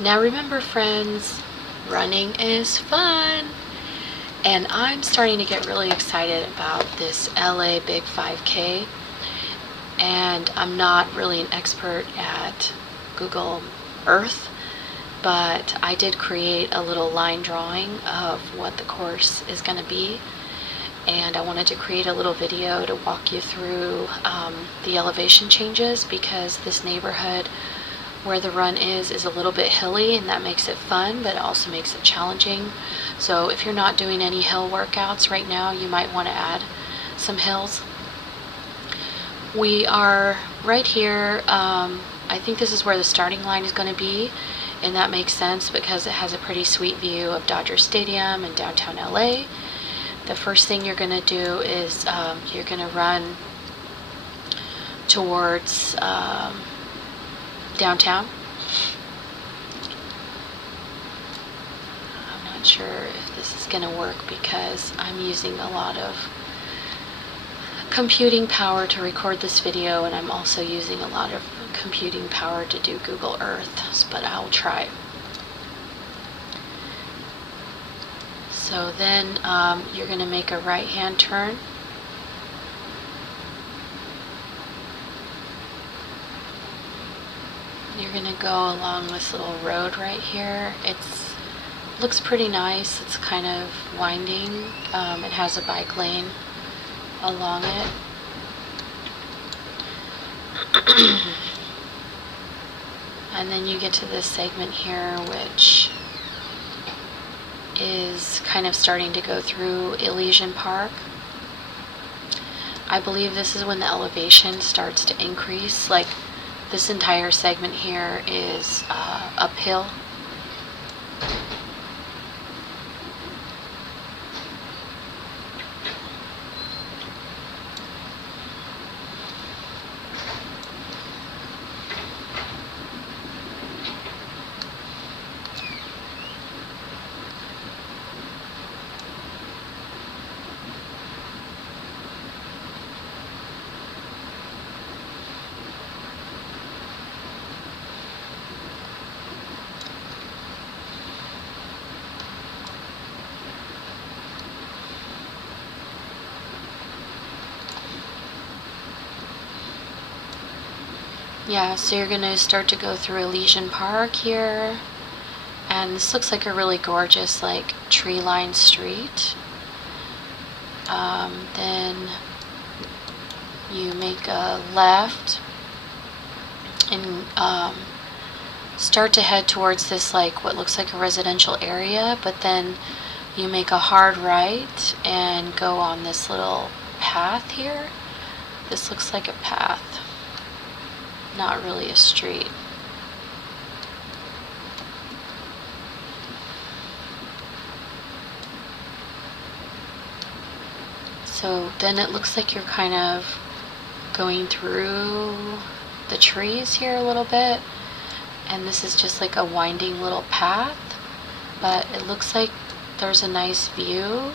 Now remember, friends, running is fun. And I'm starting to get really excited about this LA Big 5K. And I'm not really an expert at Google Earth, but I did create a little line drawing of what the course is going to be. And I wanted to create a little video to walk you through the elevation changes, because this neighborhood where the run is a little bit hilly, and that makes it fun, but it also makes it challenging. So if you're not doing any hill workouts right now, you might want to add some hills. We are right here. I think this is where the starting line is going to be, and that makes sense because it has a pretty sweet view of Dodger Stadium and downtown LA. The first thing you're going to do is you're going to run towards downtown. I'm not sure if this is going to work because I'm using a lot of computing power to record this video, and I'm also using a lot of computing power to do Google Earth, but I'll try. So then you're going to make a right-hand turn. You're going to go along this little road right here. It looks pretty nice. It's kind of winding. It has a bike lane along it. And then you get to this segment here, which is kind of starting to go through Elysian Park. I believe this is when the elevation starts to increase. Like, this entire segment here is uphill. Yeah, so you're going to start to go through Elysian Park here, and this looks like a really gorgeous, like, tree-lined street. Then you make a left and start to head towards this, like, what looks like a residential area, but then you make a hard right and go on this little path here. This looks like a path, not really a street. So then it looks like you're kind of going through the trees here a little bit, and this is just like a winding little path, but it looks like there's a nice view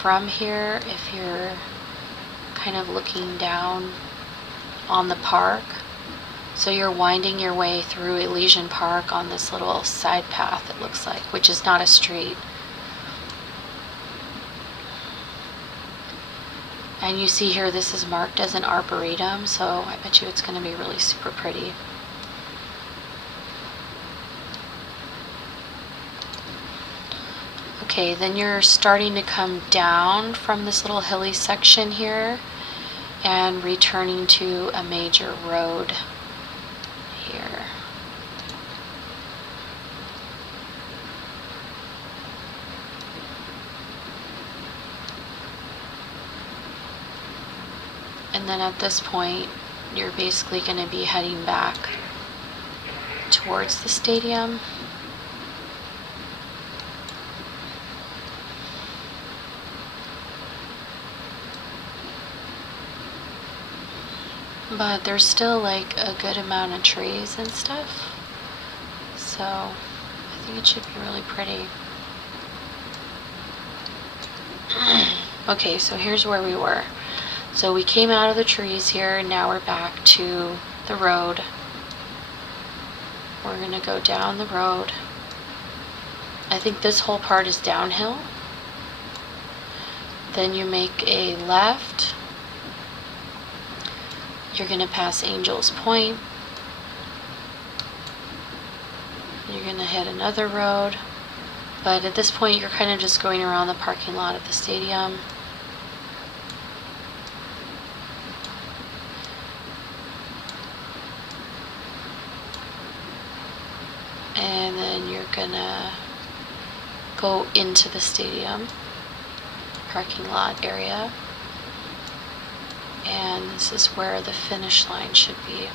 from here if you're kind of looking down on the park. So you're winding your way through Elysian Park on this little side path, it looks like, which is not a street. And you see here, this is marked as an arboretum, so I bet you it's going to be really super pretty. Okay, then you're starting to come down from this little hilly section here and returning to a major road here. And then at this point, you're basically going to be heading back towards the stadium. But there's still like a good amount of trees and stuff, so I think it should be really pretty. Okay, so here's where we were. So we came out of the trees here, and now we're back to the road. we're going to go down the road. I think this whole part is downhill. Then you make a left. You're going to pass Angel's Point. You're going to hit another road. But at this point, you're kind of just going around the parking lot of the stadium. And then you're going to go into the stadium parking lot area. And this is where the finish line should be.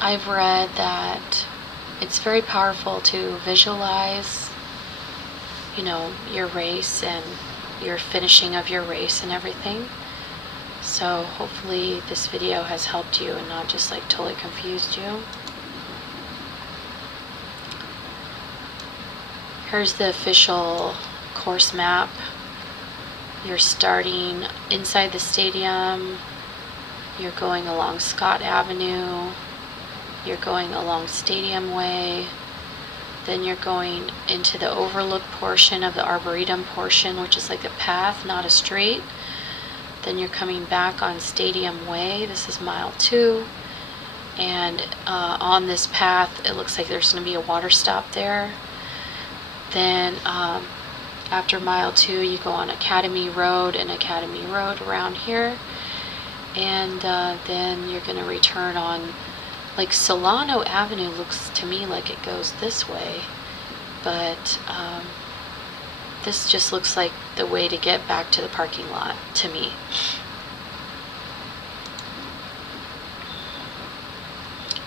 I've read that it's very powerful to visualize, your race and your finishing of your race and everything. So hopefully this video has helped you and not just like totally confused you. Here's the official course map. You're starting inside the stadium. You're going along Scott Avenue. You're going along Stadium Way. Then you're going into the overlook portion of the Arboretum portion, which is like a path, not a street. Then you're coming back on Stadium Way. This is mile 2. And on this path, it looks like there's going to be a water stop there. Then after mile 2, you go on Academy Road and Academy Road around here. And then you're going to return on, like, Solano Avenue looks to me like it goes this way. But this just looks like the way to get back to the parking lot to me.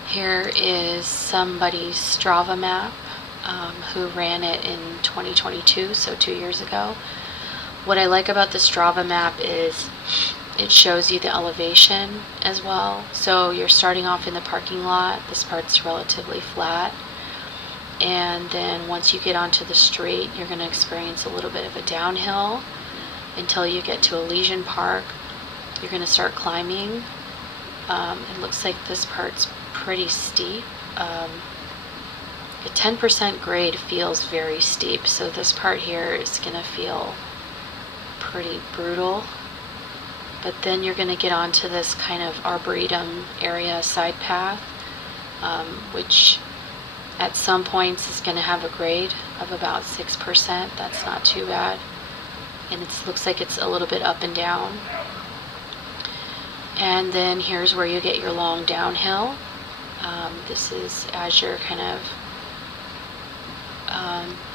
Here is somebody's Strava map who ran it in 2022, so 2 years ago. What I like about the Strava map is it shows you the elevation as well. So you're starting off in the parking lot. This part's relatively flat. And then once you get onto the street, you're going to experience a little bit of a downhill until you get to Elysian Park. You're going to start climbing. It looks like this part's pretty steep. The 10% grade feels very steep, so this part here is going to feel pretty brutal. But then you're going to get onto this kind of arboretum area side path, which at some points is going to have a grade of about 6%. That's not too bad. And it looks like it's a little bit up and down. And then here's where you get your long downhill. This is as you're kind of,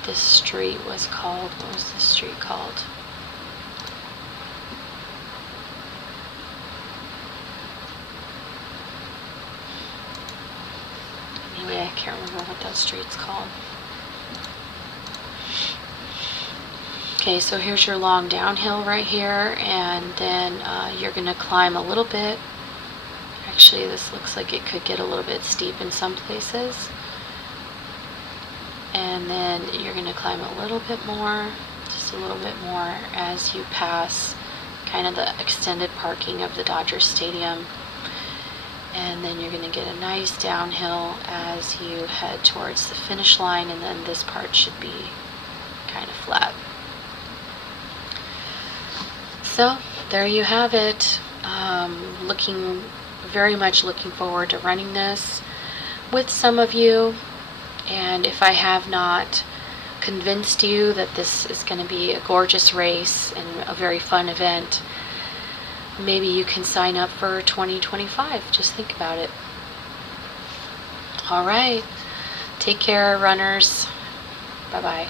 this street was called, what was this street called? Anyway, I can't remember what that street's called. Okay, so here's your long downhill right here, and then you're going to climb a little bit. Actually, this looks like it could get a little bit steep in some places. And then you're going to climb a little bit more, just a little bit more, as you pass kind of the extended parking of the Dodger Stadium. And then you're going to get a nice downhill as you head towards the finish line, and then this part should be kind of flat. So there you have it. Very much looking forward to running this with some of you. And if I have not convinced you that this is going to be a gorgeous race and a very fun event, maybe you can sign up for 2025. Just think about it. All right. Take care, runners. Bye-bye.